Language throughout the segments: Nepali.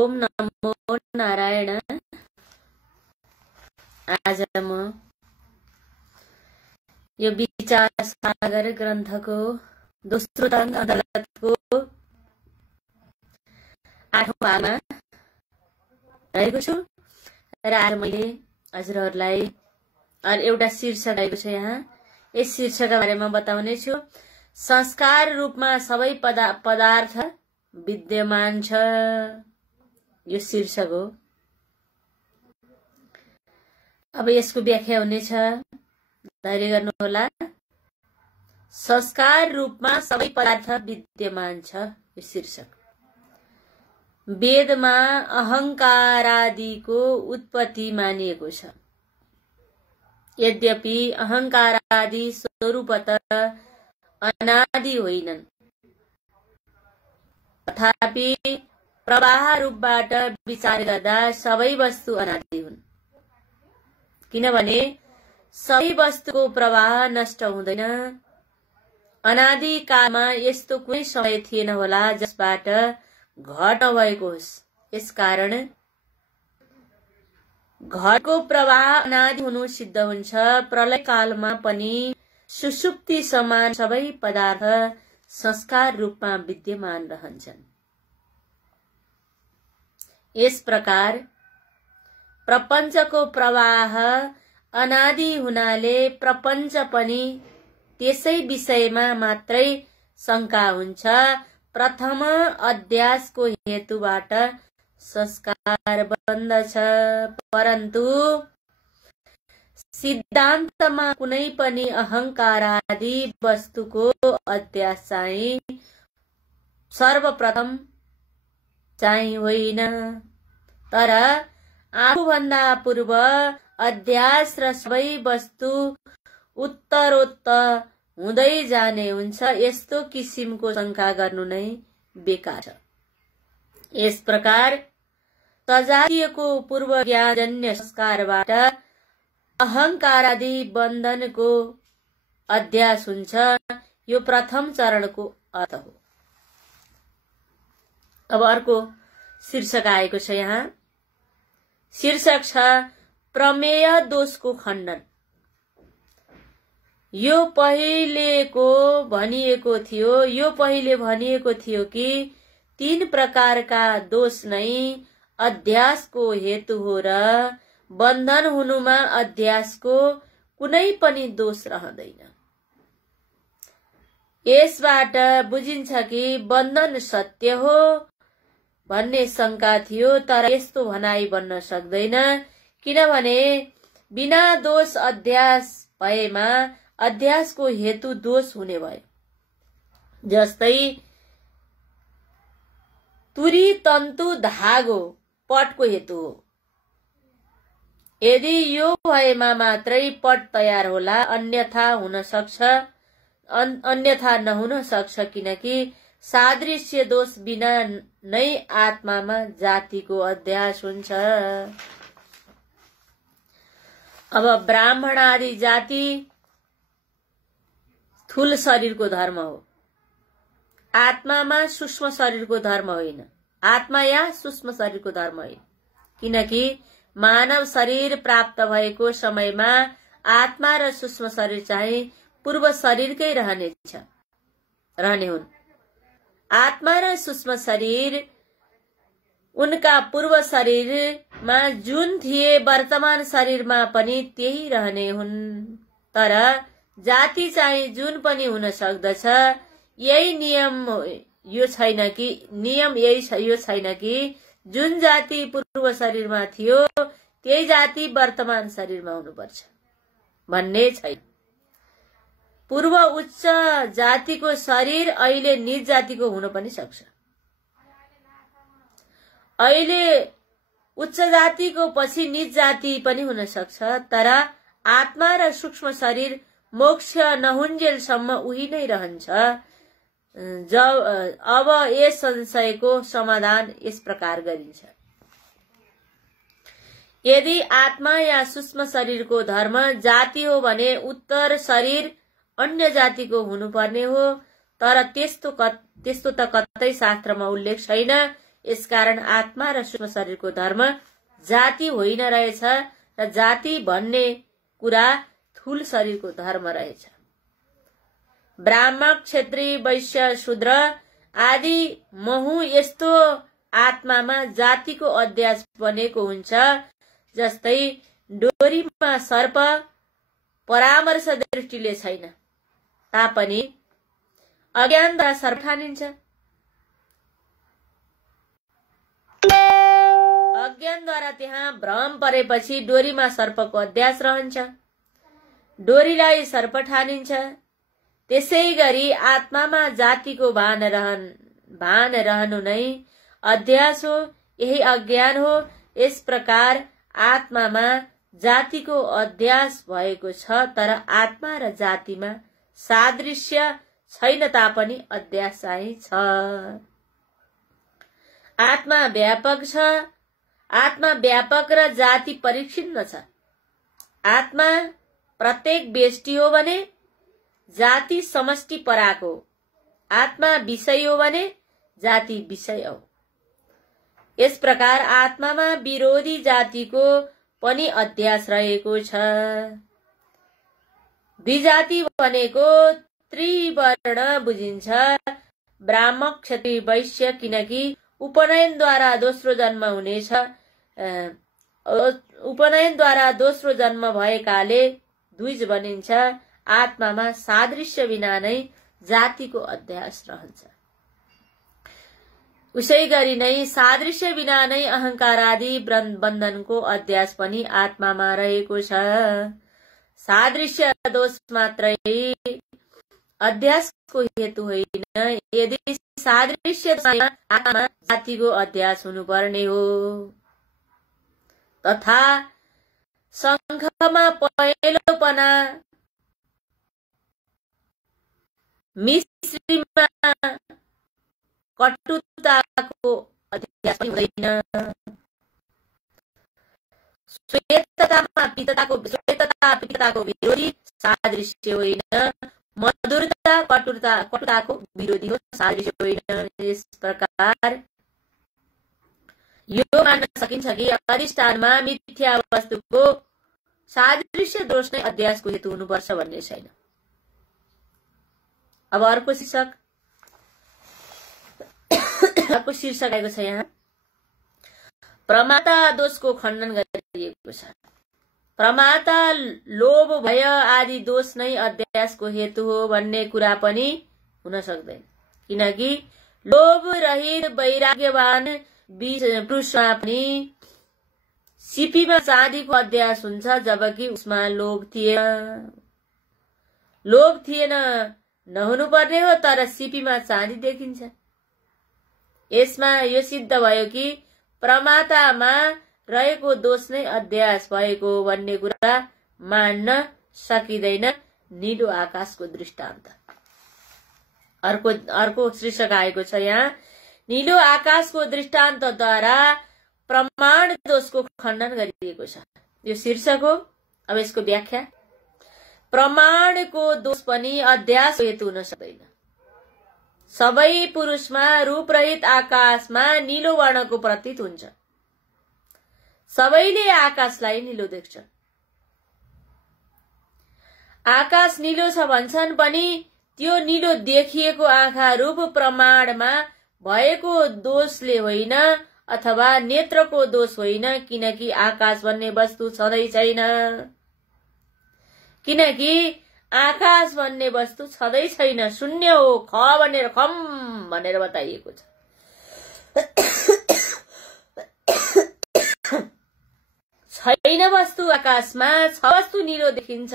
ओम नमो नारायण। आज म यो विचार सागर ग्रन्थको दोस्रो अदालतको 8औं भागमा रहेको छु र आज मैले हजुरहरूलाई एउटा शीर्षक आएको छ। यहाँ यस शीर्षकका बारेमा बताउने छु। संस्कार रूपमा सबै पदार्थ विद्यमान छ, यो शीर्षक हो। अब यसको व्याख्या हुनेछ, धैर्य गर्नुहोला। संस्कार रूपमा सबै पदार्थ विद्यमान छ, यो शीर्षक। वेदमा अहंकारादिको उत्पत्ति मानिएको छ। यद्यपि अहंकारादि स्वरूपतः अनादि होइनन्, तथापि प्रवाह रूपबाट विचार गर्दा सबै वस्तु अनादि हुन्। किनभने सबै वस्तुको प्रवाह नष्ट हुँदैन। अनादि कालमा यस्तो कुनै समय थिएन होला जसबाट घट नभएको होस्। यसकारण घटको प्रवाह अनादि हुनु सिद्ध हुन्छ। प्रलय कालमा पनि सुषुप्ति समान सबै पदार्थ संस्कार रूपमा विद्यमान रहन्छन्। यस प्रकार प्रपञ्चको प्रवाह अनादि हुनाले प्रपञ्च पनि त्यसै विषयमा मात्रै शंका हुन्छ। प्रथम अध्यासको हेतुबाट संस्कार बन्दछ, परन्तु सिद्धान्तमा कुनै पनि अहंकारादि वस्तुको अध्यास चाहिँ सर्वप्रथम चाहिँ होइन, तर आफूभन्दा पूर्व अध्यास र सबै वस्तु उत्तरोत्तर हुँदै जाने हुन्छ। यस्तो किसिमको शंका गर्नु नै बेकार छ। यस प्रकार तजातीयको पूर्व ज्ञानजन्य संस्कारबाट अहंकारादि बन्धनको अध्यास हुन्छ। यो प्रथम चरणको अर्थ हो। अब अर्को शीर्षक आएको छ। यहाँ शीर्षक छ प्रमेय दोषको खण्डन। यो पहिले भनिएको थियो कि 3 प्रकारका दोष नै अध्यासको हेतु हो र बन्धन हुनुमा अध्यासको कुनै पनि दोष रहँदैन। यसबाट बुझिन्छ कि बन्धन सत्य हो भन्ने शंका थियो, तर यस्तो भनाइ बन्न सक्दैन। किनभने बिना दोष अध्यास भएमा अध्यासको हेतु दोष हुने भयो। जस्तै तुरी तन्तु धागो पटको हेतु हो। यदि यो भएमा मात्रै पट तयार होला, अन्यथा नहुन सक्छ। किनकि सादृश्य दोष बिना नै आत्मामा जातिको अध्यास हुन्छ। अब ब्राह्मण आदि जाति स्थूल शरीरको धर्म हो, आत्मामा सूक्ष्म शरीरको धर्म होइन। आत्मा या सूक्ष्म शरीरको धर्म होइन। किनकि मानव शरीर प्राप्त भएको समयमा आत्मा र सूक्ष्म शरीर चाहिँ पूर्व शरीरकै रहने हुन्। आत्मा र सूक्ष्म शरीर उनका पूर्व शरीरमा जुन थिए, वर्तमान शरीरमा पनि त्यही रहने हुन्। तर जाति चाहिँ जुन पनि हुन सक्दछ। यही नियम यो छैन कि जुन जाति पूर्व शरीरमा थियो त्यही जाति वर्तमान शरीरमा हुनुपर्छ भन्ने छैन। पूर्व उच्च जातिको शरीर अहिले नीच जातिको हुन पनि सक्छ। अहिले उच्च जातिको पछि नीच जाति पनि हुन सक्छ। तर आत्मा र सूक्ष्म शरीर मोक्ष नहुन्जेलसम्म उही नै रहन्छ। अब यस संशयको समाधान यस प्रकार गरिन्छ। यदि आत्मा या सूक्ष्म शरीरको धर्म जाति हो भने उत्तर शरीर अन्य जातिको हुनुपर्ने हो। तर त्यस्तो त कतै शास्त्रमा उल्लेख छैन। यसकारण आत्मा र सूक्ष्म शरीरको धर्म जाति होइन रहेछ र जाति भन्ने कुरा थूल शरीरको धर्म रहेछ। ब्राह्मण, क्षत्रिय, वैश्य, शूद्र आदि महु यस्तो आत्मामा जातिको अध्यास बनेको हुन्छ। जस्तै डोरीमा सर्प परामर्श दृष्टिले छैन तापनि अज्ञानद्वारा सर्प ठानिन्छ। अज्ञानद्वारा त्यहाँ भ्रम परेपछि डोरीमा सर्पको अध्यास रहन्छ, डोरीलाई सर्प ठानिन्छ। त्यसै गरी आत्मामा जातिको भान रहनु नै अध्यास हो, यही अज्ञान हो। यस प्रकार आत्मामा जातिको अध्यास भएको छ, तर आत्मा र जातिमा सादृश्य छैन तापनि अध्यास चाहिँ छ। आत्मा व्यापक छ, आत्मा व्यापक र जाति परिच्छिन्न छ। आत्मा प्रत्येक व्यष्टि हो भने जाति समष्टि पराको, आत्मा विषय हो भने जाति विषय हो। यस प्रकार आत्मामा विरोधी जातिको पनि अध्यास रहेको छ। द्विजाति भनेको त्रिवर्ण बुझिन्छ, ब्राह्मण, क्षत्रिय, वैश्य, किनकि उपनयनद्वारा दोस्रो जन्म हुनेछ। उपनयनद्वारा दोस्रो जन्म भएकाले द्विज बनिन्छ। आत्मामा सादृश्य बिना नै जातिको अध्यास रहन्छ। उसै गरी नै सादृश्य बिना नै अहंकार आदि बन्धनको अध्यास पनि आत्मामा रहेको छ। सादृश्य दोष मात्रै अध्यासको हेतु होइन। यदि सादृश्य आत्मा जातिको अध्यास हुनुपर्ने हो तथा संघमा पहेलोपना, मिश्रीमा कटुताको अध्यास हुँदैन। श्वेततामा पित्तताको विरोधी सादृश्य होइन। मधुरता कटुताको विरोधी हो, सादृश्य होइन। यस प्रकार यो मान्न सकिन्छ कि अधिष्ठानमा मिथ्या वस्तुको सादृश्य दोष नै अध्यासको हेतु हुनुपर्छ भन्ने छैन। अब अर्को शीर्षक आएको छ यहाँ। प्रमाता दोषको खण्डन गरिएको छ। प्रमाता लोभ भय आदि दोष नै अध्यासको हेतु हो भन्ने कुरा पनि हुन सक्दैन, किनकि लोभ रहित वैराग्यवान पुरुषमा पनि सिपीमा चाँदीको अध्यास हुन्छ, जबकि उसमा लोभ थिएन। लोभ थिएन नहुनु पर्ने हो, तर सिपीमा चाँदी देखिन्छ। यसमा यो सिद्ध भयो कि प्रमातामा रहेको दोष नै अध्यास भएको भन्ने कुरा मान्न सकिँदैन। नीलो आकाशको दृष्टान्त। अर्को शीर्षक आएको छ यहाँ। नीलो आकाशको दृष्टान्तद्वारा प्रमाण दोषको खण्डन गरिएको छ। यो शीर्षक हो। अब यसको व्याख्या। प्रमाणको दोष पनि अध्यास हेतु हुन सक्दैन। सबै पुरुषमा रूपरहित आकाशमा नीलो वर्णको प्रतीत हुन्छ। सबैले आकाशलाई नीलो देख्छ। आकाश नीलो छ भन्छन् पनि त्यो नीलो देखिएको आँखा रूप प्रमाणमा भएको दोषले होइन, अथवा नेत्रको दोष होइन, किनकि आकाश भन्ने वस्तु छँदै छैन। किनकि आकाश भन्ने वस्तु छँदै छैन, शून्य हो। ख भनेर खम भनेर बताइएको छ। छैन वस्तु आकाशमा, छ वस्तु नीलो देखिन्छ।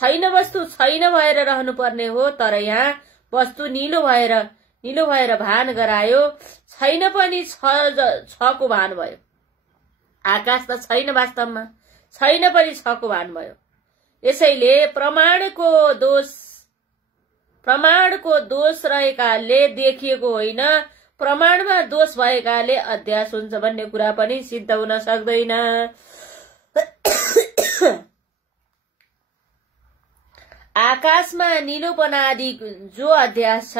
छैन वस्तु छैन भएर रहनु पर्ने हो, तर यहाँ वस्तु नीलो भएर भान गरायो। छैन पनि छको भान भयो। आकाश त छैन वास्तवमा, छैन पनि छको भान भयो। यसैले प्रमाणको दोष रहेकाले देखिएको होइन, प्रमाणमा दोष भएकाले अध्यास हुन्छ भन्ने कुरा पनि सिद्ध हुन सक्दैन। आकाशमा नीलोपना आदि जो अध्यास छ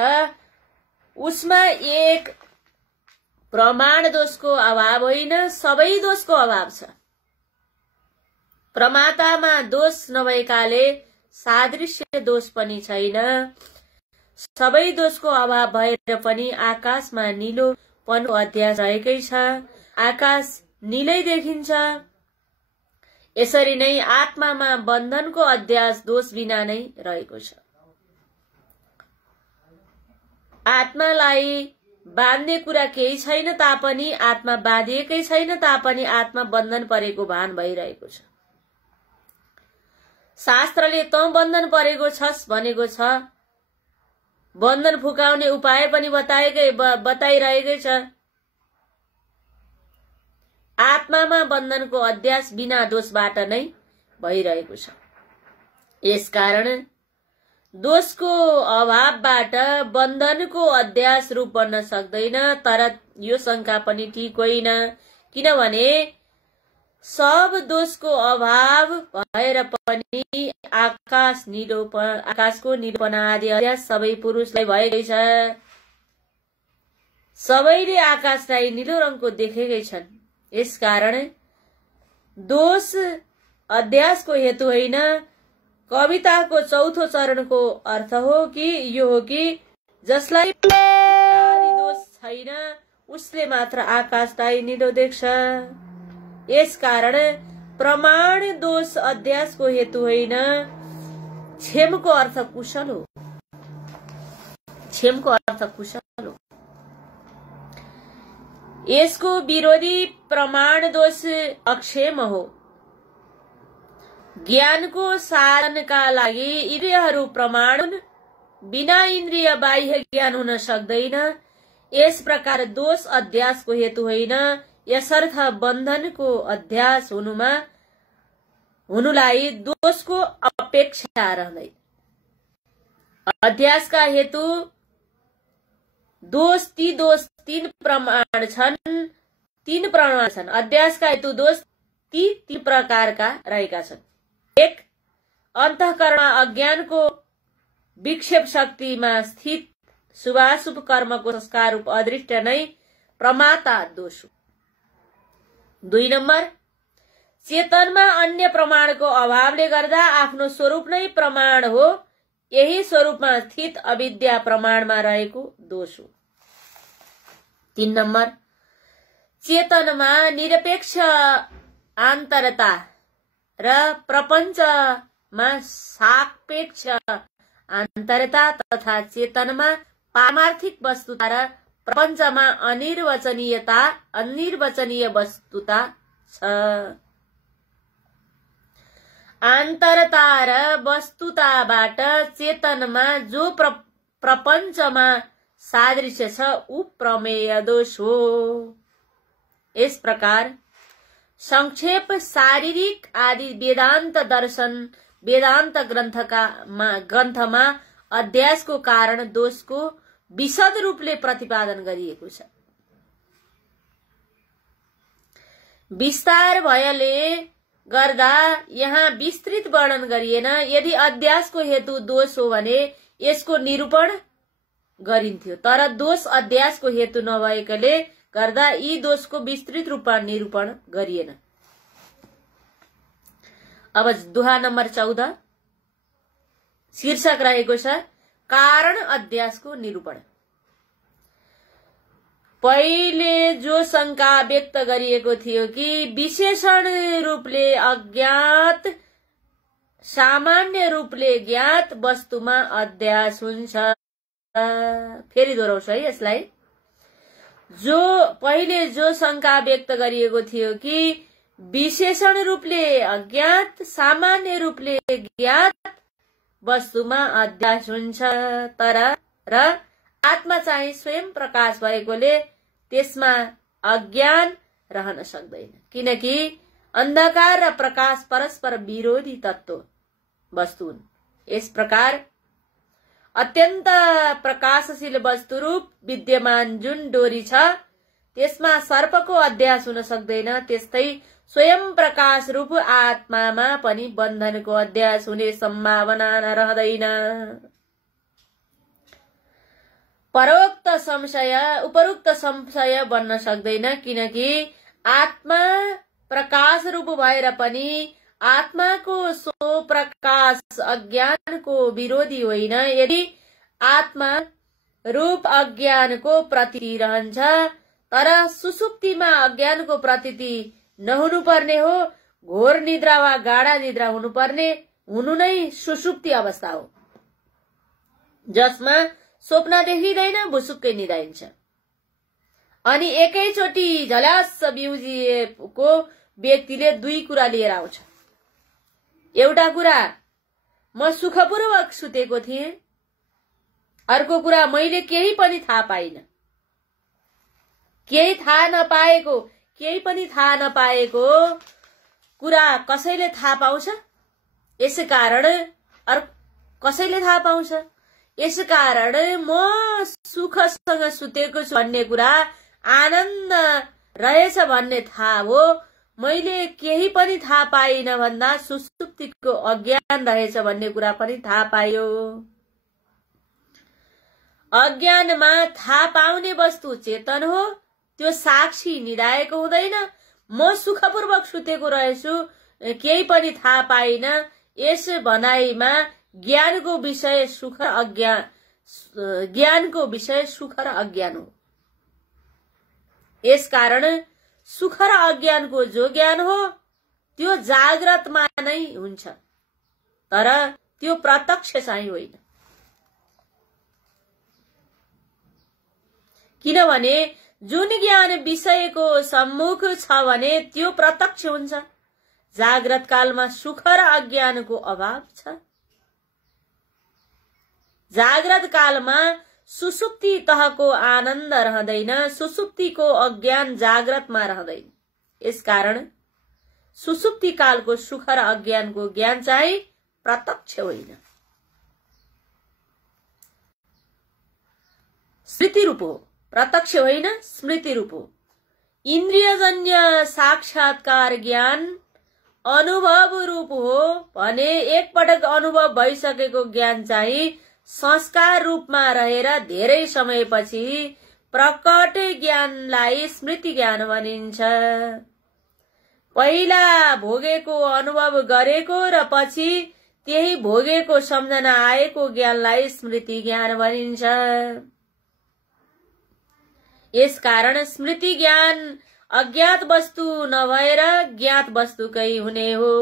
उसमा एक प्रमाण दोषको अभाव होइन, सबै दोषको अभाव छ। प्रमातामा दोष नभएकाले सादृश्य दोष पनि छैन। सबै दोषको अभाव भएर पनि आकाशमा नीलोपनको अध्यास रहेकै छ। आकाश नीलै देखिन्छ। यसरी नै आत्मामा बन्धनको अध्यास दोष बिना नै रहेको छ। आत्मालाई बाँध्ने कुरा केही छैन तापनि, आत्मा बाँधिएकै छैन तापनि आत्मा बन्धन परेको भान भइरहेको छ। शास्त्रले तँ बन्धन परेको छस् भनेको छ। बन्धन फुकाउने उपाय पनि बताइरहेकै छ। आत्मामा बन्धनको अध्यास बिना दोषबाट नै भइरहेको छ। यसकारण दोषको अभावबाट बन्धनको अध्यास रूप बन्न सक्दैन। तर यो शंका पनि ठीक होइन, किनभने सब दोषको अभाव भएर पनि आकाशको नीलोपना आदि अध्यास सबै पुरुषलाई भएकै छ। सबैले आकाशलाई नीलो रङको देखेकै छन्। यसकारण दोष अध्यासको हेतु होइन। कविताको चौथो चरणको अर्थ हो कि यो हो कि जसलाई आदि दोष छैन उसले मात्र आकाशलाई नीलो देख्छ। यसकारण प्रमाण दोष अध्यासको हेतु होइन। क्षेमको अर्थ कुशल हो। क्षेमको अर्थ कुशल हो। यसको विरोधी प्रमाण दोष अक्षेम हो। ज्ञानको साधनका लागि इन्द्रियहरू प्रमाण हुन्, बिना इन्द्रिय बाह्य ज्ञान हुन सक्दैन। यस प्रकार दोष अध्यासको हेतु होइन। यसर्थ बन्धनको अध्यास हुनुलाई दोषको अपेक्षा रहँदैन। अध्यासका हेतु तीन प्रमाण छन्। अध्यासका हेतु दोष तीन प्रकारका रहेका छन्। 1. अन्तःकरण अज्ञानको विक्षेप शक्तिमा स्थित शुभाशुभ कर्मको संस्कार रूप अदृष्ट नै प्रमाता दोष हो। 2 नम्बर, चेतनमा अन्य प्रमाणको अभावले गर्दा आफ्नो स्वरूप नै प्रमाण हो। यही स्वरूपमा स्थित अविद्या प्रमाणमा रहेको दोष हो। 3 नम्बर, चेतनमा निरपेक्ष आन्तरता र प्रपञ्चमा सापेक्ष आन्तरता तथा चेतनमा पारमार्थिक वस्तुता र प्रपञ्चमा अनिर्वचनीय वस्तुता छ। आन्तरता र वस्तुताबाट चेतनमा जो प्रपञ्चमा सादृश्य छ ऊ प्रमेय दोष हो। यस प्रकार संक्षेप शारीरिक आदि वेदान्त ग्रन्थमा अध्यासको कारण दोषको विशद रूपले प्रतिपादन गरिएको छ। विस्तार भएले गर्दा यहाँ विस्तृत वर्णन गरिएन। यदि अध्यासको हेतु दोष हो भने यसको निरूपण गरिन्थ्यो, तर दोष अध्यासको हेतु नभएकोले गर्दा यी दोषको विस्तृत रूपमा निरूपण गरिएन। अब दोहा नम्बर 14 शीर्षक रहेको छ कारण अध्यासको निरूपण। पहिले जो शंका व्यक्त गरिएको थियो कि विशेषण रूपले अज्ञात सामान्य रूपले ज्ञात वस्तुमा अध्यास हुन्छ। फेरि दोहोऱ्याउँछु है यसलाई। पहिले जो शंका व्यक्त गरिएको थियो कि विशेषण रूपले अज्ञात सामान्य रूपले ज्ञात वस्तुमा अध्यास हुन्छ, र आत्मा चाहिँ स्वयं प्रकाश भएकोले त्यसमा अज्ञान रहन सक्दैन, किनकि अन्धकार र प्रकाश परस्पर विरोधी तत्व वस्तु हुन्। यस प्रकार अत्यन्त प्रकाशशील वस्तु रूप विद्यमान जुन डोरी छ त्यसमा सर्पको अध्यास हुन सक्दैन, त्यस्तै स्वयं प्रकाश रूप आत्मामा पनि बन्धनको अध्यास हुने सम्भावना रहँदैन। उपरोक्त संशय बन्न सक्दैन, किनकि आत्मा प्रकाश रूप भएर पनि आत्माको सो प्रकाश अज्ञानको विरोधी होइन। यदि आत्मा रूप अज्ञानको प्रतीति रहन्छ, तर सुसुप्तिमा अज्ञानको प्रतीति नहुनु पर्ने हो। घोर निद्रा वा गाढा निद्रा हुनु नै सुसुप्ति अवस्था हो, जसमा स्वप्न देखिँदैन, भुसुक्कै निदाइन्छ। अनि एकैचोटि झल्यास बिउजिएको व्यक्तिले दुई कुरा लिएर आउँछ। एउटा कुरा, म सुखपूर्वक सुतेको थिएँ। अर्को कुरा, मैले केही पनि थाहा पाइनँ। केही पनि थाहा नपाएको कुरा कसैले थाहा पाउँछ? यसकारण कसैले थाहा पाउँछ? यसकारण म सुखसँग सुतेको छु भन्ने कुरा आनन्द रहेछ भन्ने थाहा हो। मैले केही पनि थाहा पाइनँ भन्दा सुसुप्तिको अज्ञान रहेछ भन्ने कुरा पनि थाहा पाइयो। अज्ञानमा थाहा पाउने वस्तु चेतन हो, त्यो साक्षी निदाएको हुँदैन। म सुखपूर्वक सुतेको रहेछु, केही पनि थाहा पाइनँ, यस भनाइमा ज्ञानको विषय सुख र अज्ञान हो। यसकारण सुख र अज्ञानको जो ज्ञान हो त्यो जाग्रतमा नै हुन्छ, तर त्यो प्रत्यक्ष चाहिँ होइन। किनभने जुन ज्ञान विषयको सम्मुख छ भने त्यो प्रत्यक्ष हुन्छ। जाग्रत कालमा सुख र अज्ञानको अभाव छ। जाग्रत कालमा सुसुप्ति तहको आनन्द रहँदैन, सुसुप्तिको अज्ञान जाग्रतमा रहँदैन। यसकारण सुसुप्ति कालको सुख र अज्ञानको ज्ञान चाहिँ प्रत्यक्ष होइन, स्मृति रूप हो। प्रत्यक्ष होइन, स्मृति रूप हो। इन्द्रियजन्य साक्षात्कार ज्ञान अनुभव रूप हो भने एकपटक अनुभव भइसकेको ज्ञान चाहिँ संस्कार रूपमा रहेर धेरै समयपछि प्रकट ज्ञानलाई स्मृति ज्ञान भनिन्छ। पहिला भोगेको अनुभव गरेको र पछि त्यही भोगेको सम्झना आएको ज्ञानलाई स्मृति ज्ञान भनिन्छ। यसकारण स्मृति ज्ञान अज्ञात वस्तु नभएर ज्ञात वस्तुकै हुने हो।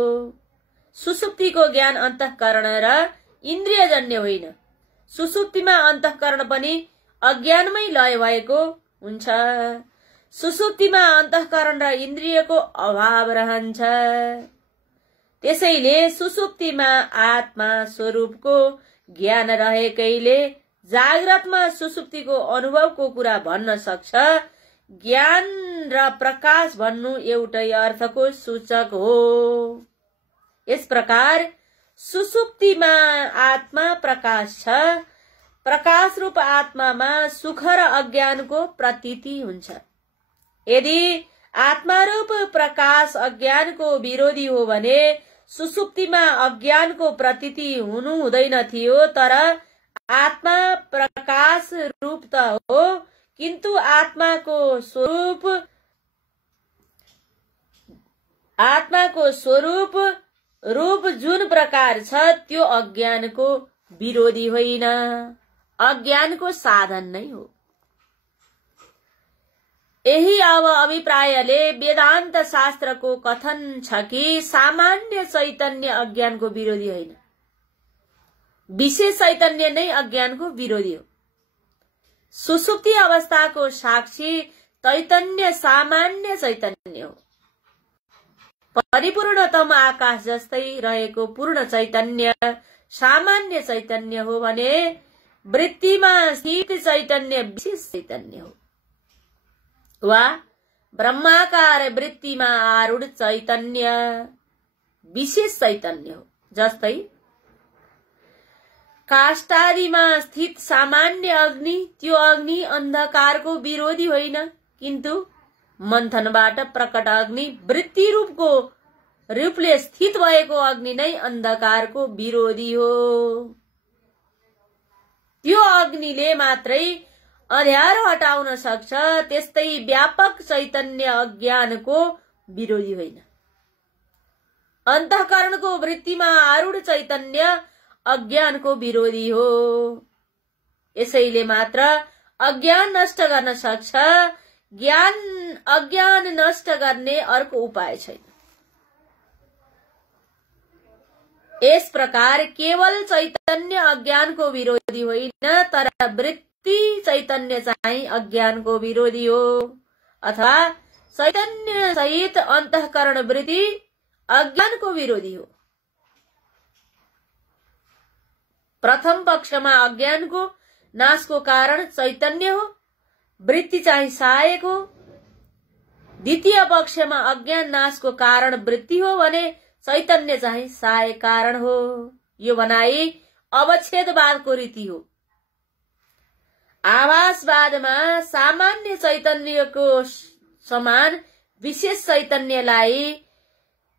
सुसुप्तिको ज्ञान अन्तःकरण र इन्द्रियजन्य होइन। सुसुप्तिमा अन्तःकरण पनि अज्ञानमै लय भएको हुन्छ। सुसुप्तिमा अन्तःकरण र इन्द्रियको अभाव रहन्छ। त्यसैले सुसुप्तिमा आत्मा स्वरूपको ज्ञान रहेकैले जाग्रतमा सुसुप्तिको अनुभवको कुरा भन्न सक्छ। ज्ञान र प्रकाश भन्नु एउटै अर्थको सूचक हो। यस प्रकार सुसुप्तिमा आत्मा प्रकाश छ। प्रकाश रूप आत्मामा सुख र अज्ञानको प्रतीति हुन्छ। यदि आत्मा रूप प्रकाश अज्ञानको विरोधी हो भने सुसुप्तिमा अज्ञानको प्रतीति हुनु हुँदैन थियो। तर आत्मा प्रकाश रूप त हो, किन्तु आत्माको स्वरूप रूप जुन प्रकार छ त्यो अज्ञानको विरोधी होइन, अज्ञानको साधन नै हो। यही अब अभिप्रायले वेदान्त शास्त्रको कथन छ कि सामान्य चैतन्य अज्ञानको विरोधी होइन, विशेष चैतन्य नै अज्ञानको विरोधी हो। सुसुप्ति अवस्थाको साक्षी चैतन्य सामान्य चैतन्य हो। परिपूर्णतम आकाश जस्तै रहेको पूर्ण चैतन्य सामान्य चैतन्य हो भने वृत्तिमा स्थित चैतन्य विशेष चैतन्य हो। वा ब्रह्माकार वृत्तिमा आरूढ चैतन्य विशेष चैतन्य हो। जस्तै काष्ठादिमा स्थित सामान्य अग्नि, त्यो अग्नि अन्धकारको विरोधी होइन, किन्तु मन्थनबाट प्रकट अग्नि वृत्ति रूपले स्थित भएको अग्नि नै अन्धकारको विरोधी हो। त्यो अग्निले मात्रै अँध्यारो हटाउन सक्छ, त्यस्तै व्यापक चैतन्य अज्ञानको विरोधी होइन। अन्तःकरणको वृत्तिमा आरूढ चैतन्य अज्ञानको विरोधी हो। यसैले मात्र अज्ञान नष्ट गर्न सक्छ, अज्ञान नष्ट गर्ने अर्को उपाय छैन। यस प्रकार केवल चैतन्य अज्ञानको विरोधी होइन, तर वृत्ति चैतन्य चाहिँ अज्ञानको विरोधी हो, अथवा चैतन्य सहित अन्तःकरण वृत्ति अज्ञानको विरोधी हो। प्रथम पक्षमा अज्ञानको नाशको कारण चैतन्य हो, वृत्ति चाहिँ सहायक हो। द्वितीय पक्षमा अज्ञान नाशको कारण वृत्ति हो भने चैतन्य चाहिँ सहायक कारण हो। यो भनाई अवच्छेदवादको रीति हो। आभासवादमा सामान्य चैतन्यको समान विशेष चैतन्यलाई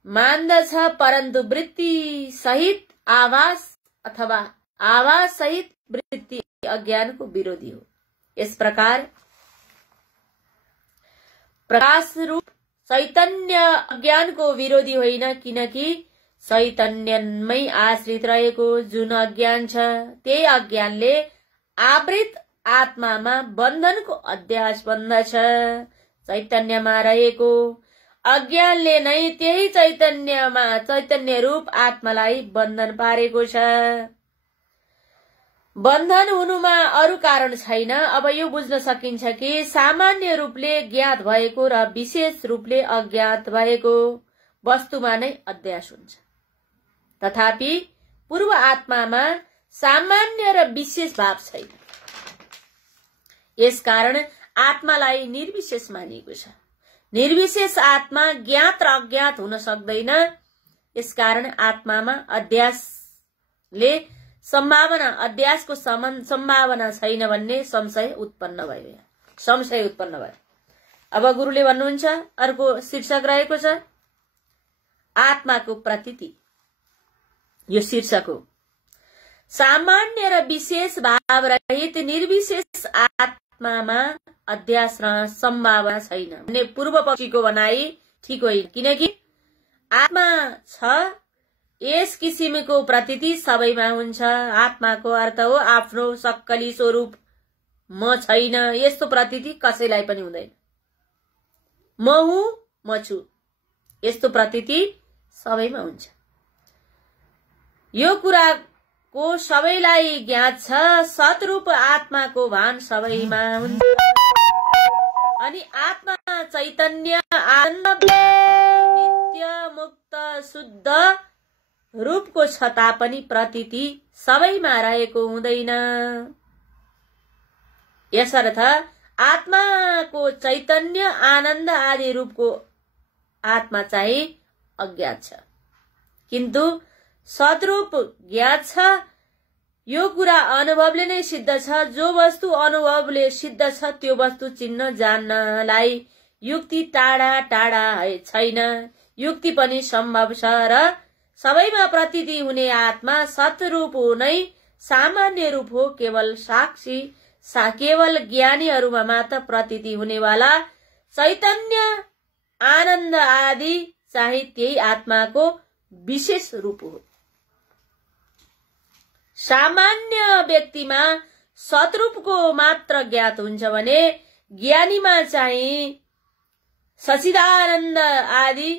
मान्दछ, परन्तु वृत्ति सहित आभास अथवा आभास सहित वृत्ति अज्ञानको विरोधी हो। यस प्रकार प्रकाश रूप चैतन्य अज्ञानको विरोधी होइन, किनकि चैतन्यमै आश्रित रहेको जुन अज्ञान छ, त्यही अज्ञानले आवृत आत्मामा बन्धनको अध्यास बन्दछ। चैतन्यमा रहेको अज्ञानले नै त्यही चैतन्य रूप आत्मालाई बन्धन पारेको छ। बन्धन हुनुमा अरू कारण छैन। अब यो बुझ्न सकिन्छ कि सामान्य रूपले ज्ञात भएको र विशेष रूपले अज्ञात भएको वस्तुमा नै अध्यास हुन्छ। तथापि पूर्व आत्मामा सामान्य र विशेष भाव छैन। यसकारण आत्मालाई निर्विशेष मानिएको छ। निर्विशेष आत्मा ज्ञात र अज्ञात हुन सक्दैन। यसकारण आत्मामा अध्यासको सम्भावना छैन भन्ने संशय उत्पन्न भयो। अब गुरुले भन्नुहुन्छ, अर्को शीर्षक रहेको छ आत्माको प्रतीति। यो शीर्षक हो। सामान्य र विशेष भाव रहित निर्विशेष आत्मामा अध्यास र सम्भावना छैन भन्ने पूर्व पक्षीको भनाई ठीक होइन, किनकि आत्मा छ, यस किसिमको प्रतीति सबैमा हुन्छ। आत्माको अर्थ हो आफ्नो सक्कली स्वरूप म छैन, यस्तो प्रतीति कसैलाई पनि हुँदैन। म हुँ, म छु, यस्तो प्रतीति सबैमा हुन्छ। यो कुराको सबैलाई ज्ञात छ। सतरूप आत्माको भान सबैमा हुन्छ। अनि आत्मा चैतन्य आनन्द नित्य मुक्त शुद्ध रूपको छ तापनि प्रतीति सबैमा रहेको हुँदैन। यसर्थ आत्माको चैतन्य आनन्द आदि रूपको आत्मा चाहिँ अज्ञात छ, किन्तु सद्रूप ज्ञात छ। यो कुरा अनुभवले नै सिद्ध छ। जो वस्तु अनुभवले सिद्ध छ त्यो वस्तु चिन्न जान्नलाई युक्ति टाढा टाढा छैन, युक्ति पनि सम्भव छ। र सबैमा प्रतीति हुने आत्मा सतरूप नै सामान्य रूप हो। केवल साक्षी केवल ज्ञानीहरूमा मात्र प्रतीति हुनेवाला चैतन्य आनन्द आदि चाहिँ त्यही आत्माको विशेष रूप हो। सामान्य व्यक्तिमा सतरूपको मात्र ज्ञात हुन्छ भने ज्ञानीमा चाहिँ सच्चिदानन्द आदि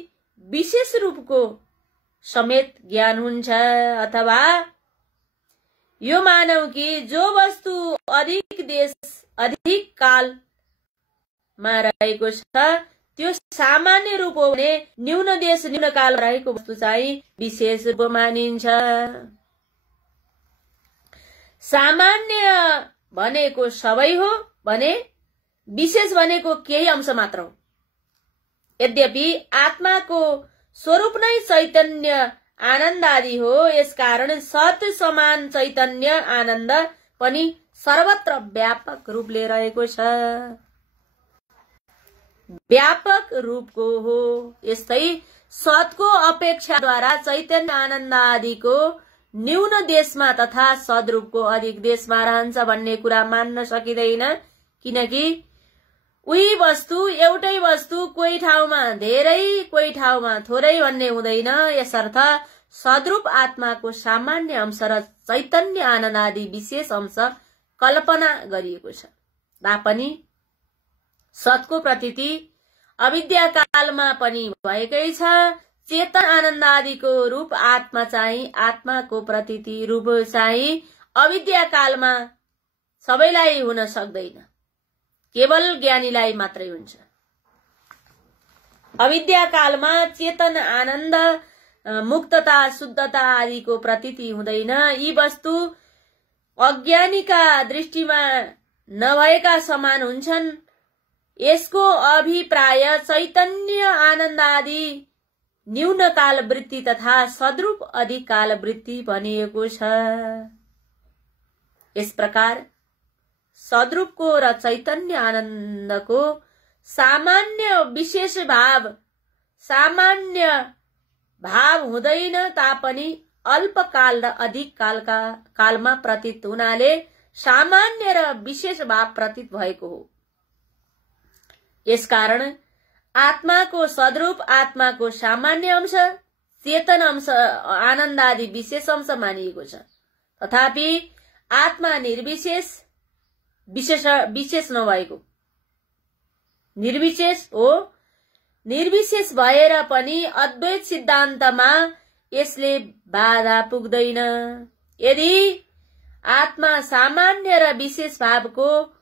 विशेष रूपको समेत ज्ञान हुन्छ। अथवा यो मानौ कि जो वस्तु अधिक देश अधिक कालमा रहेको छ त्यो सामान्य रूप हो भने न्यून देश न्यून काल रहेको वस्तु चाहिँ विशेष रूप मानिन्छ। सामान्य भनेको सबै हो भने विशेष भनेको केही अंश मात्र हो। यद्यपि आत्माको स्वरूप नै चैतन्य आनन्द आदि हो। यसकारण सत समान चैतन्य आनन्द पनि सर्वत्र व्यापक रूपले रहेको छ, व्यापक रूपको हो। यस्तै सतको अपेक्षाद्वारा चैतन्य आनन्द आदिको न्यून देशमा तथा सद्रूपको अधिक देशमा रहन्छ भन्ने कुरा मान्न सकिँदैन, किनकि उही वस्तु एउटै वस्तु कोही ठाउँमा धेरै कोही ठाउँमा थोरै भन्ने हुँदैन। यसर्थ सद्रूप आत्माको सामान्य अंश र चैतन्य आनन्द आदि विशेष अंश कल्पना गरिएको छ। तापनि सतको प्रतीति अविद्या कालमा पनि भएकै छ। चेतन आनन्द आदिको रूप आत्मा चाहिँ आत्माको प्रतीति रूप चाहिँ अविद्या कालमा सबैलाई हुन सक्दैन, केवल ज्ञानीलाई मात्रै हुन्छ। अविद्या कालमा चेतन आनन्द मुक्तता शुद्धता आदिको प्रतीति हुँदैन। यी वस्तु अज्ञानीका दृष्टिमा नभएका समान हुन्छन्। यसको अभिप्राय चैतन्य आनन्द आदि न्यून काल वृत्ति तथा सद्रूप अधिक काल वृत्ति भनिएको छ। यस प्रकार सद्रूपको र चैतन्य आनन्दको सामान्य विशेष भाव हुँदैन तापनि अल्पकाल र अधिक कालमा प्रतीत हुनाले सामान्य र विशेष भाव प्रतीत भएको हो। यसकारण आत्माको सद्रूप आत्माको सामान्य अंश चेतन अंश आनन्द आदि विशेष अंश मानिएको छ। तथापि आत्मा विशेष नभएको निर्विशेष हो। निर्विशेष भएर पनि अद्वैत सिद्धान्तमा यसले बाधा पुग्दैन। यदि आत्मा सामान्य र विशेष भावको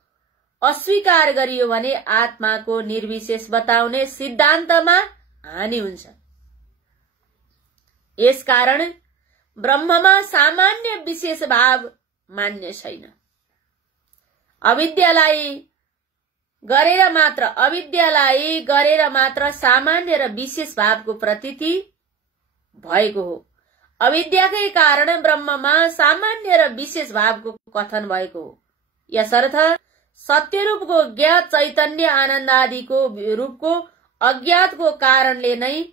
अस्वीकार गरियो भने आत्माको निर्विशेष बताउने सिद्धान्तमा हानि हुन्छ। यसकारण ब्रह्ममा सामान्य विशेष भाव मान्य छैन। अविद्यालाई गरेर मात्र सामान्य र विशेष भावको प्रतीति भएको हो। अविद्याकै कारण ब्रह्ममा सामान्य र विशेष भावको कथन भएको हो। यसर्थ सत्य रूपको ज्ञात चैतन्य आनन्द आदिको रूपको अज्ञातको कारणले नै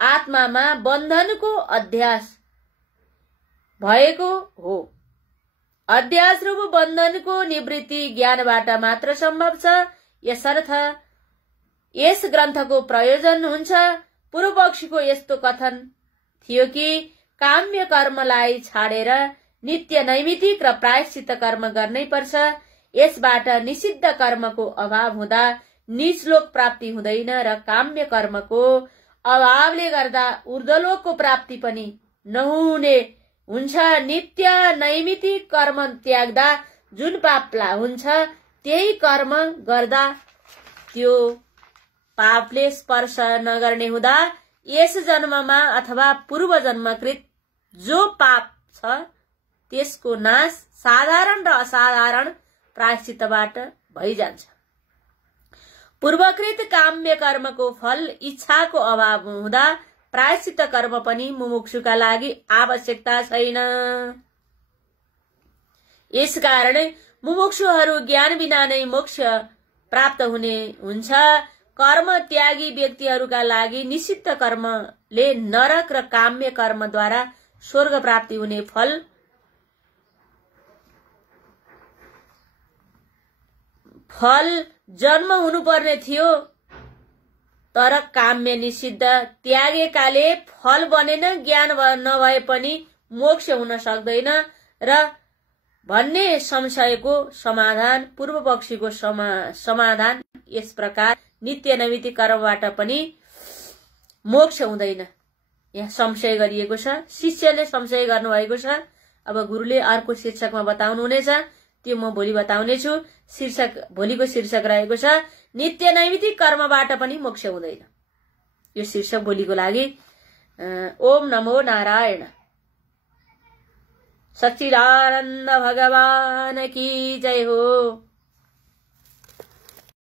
आत्मामा बन्धनको अध्यास भएको हो। अध्यास रूप बन्धनको निवृत्ति ज्ञानबाट मात्र सम्भव छ। यसर्थ यस ग्रन्थको प्रयोजन हुन्छ। पूर्व पक्षीको यस्तो कथन थियो कि काम्य कर्मलाई छाडेर नित्य नैमित्तिक र प्रायश्चित कर्म गर्नै पर्छ। यसबाट निषिद्ध कर्मको अभाव हुँदा निचलोक प्राप्ति हुँदैन र काम्य कर्मको अभावले गर्दा ऊर्ध्वलोकको प्राप्ति पनि नहुने हुन्छ। नित्य नैमित्तिक कर्म त्याग्दा जुन पापला हुन्छ त्यही कर्म गर्दा त्यो पापले स्पर्श नगर्ने हुँदा यस जन्ममा अथवा पूर्व जन्मकृत जो पाप छ त्यसको नाश साधारण र असाधारण प्रायश्चितबाट भइजान्छ। पूर्वकृत काम्य कर्मको फल इच्छाको अभाव हुँदा प्रायश्चित कर्म पनि मुमुक्षुका लागि आवश्यकता छैन। यसकारण मुमुक्षुहरू ज्ञान बिना नै मोक्ष प्राप्त हुने हुन्छ। कर्म त्यागी व्यक्तिहरूका लागि निषिद्ध कर्मले नरक र काम्य कर्मद्वारा स्वर्ग प्राप्ति हुने फल जन्म हुनुपर्ने थियो। तर काम्य निषिद्ध त्यागेकाले फल बनेन। ज्ञान नभए पनि मोक्ष हुन सक्दैन र भन्ने संशयको समाधान पूर्व पक्षीको समाधान यस प्रकार नित्य नैमित्तिक कर्मबाट पनि मोक्ष हुँदैन यहाँ संशय गरिएको छ। शिष्यले संशय गर्नुभएको छ। अब गुरुले अर्को शीर्षकमा बताउनु हुनेछ, त्यो म भोलि बताउने छु। भोलिको शीर्षक रहेको छ नित्य नैमित्तिक कर्मबाट पनि मोक्ष हुँदैन। यो शीर्षक भोलिको लागि। ओम नमो नारायण। सच्चिदानन्द भगवान की जय हो।